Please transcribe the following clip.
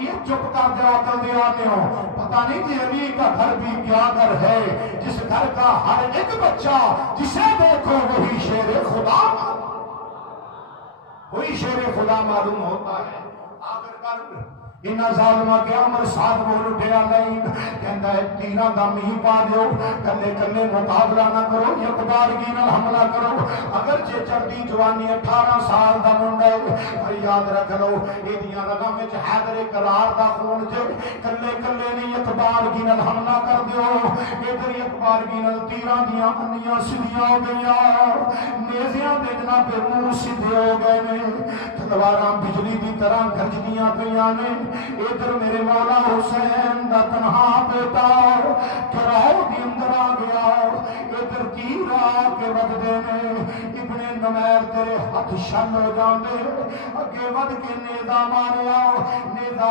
یہ چپ کر جاؤ عقل دے آتے ہو، پتہ نہیں کہ علی کا گھر بھی کیا گھر ہے، جس گھر کا ہر ایک بچہ جسے دیکھو وہی شیر خدا، وہی شیر خدا معلوم ہوتا ہے۔ آخر کر انہاں ظالمہ کے عمر ساتھ بول اٹھیا نہیں، کہندا ہے تیراں دا میہ پا دیو، کلے کلے مقابلہ نہ کرو، یک بارگی نال حملہ کرو، اگرچہ چڑھدی جوانی 18 سال دا منڈا ہے، پر یاد رکھ لو ایدیاں رگاں وچ حیدر کرار دا خون جے، کلے کلے نہیں یک بارگی نال حملہ کر دیو، ادھر یک بارگی نال تیراں دیاں انیاں سیدھیاں ہو گئیاں، نیزیاں دے جناب منہ سیدھے ہو گئے نے، تلواراں بجلی دی طرح گرجدیاں پئیاں نے، ادھر میرے مولا حسین دا تنہا بیٹا گراؤ دی اندر آ گیا، ادھر تیر آ کے وجدے نے، ابن نمیر تیرے ہاتھ شن ہو جاندے، اگے ود کے نیزہ ماریا، نیزہ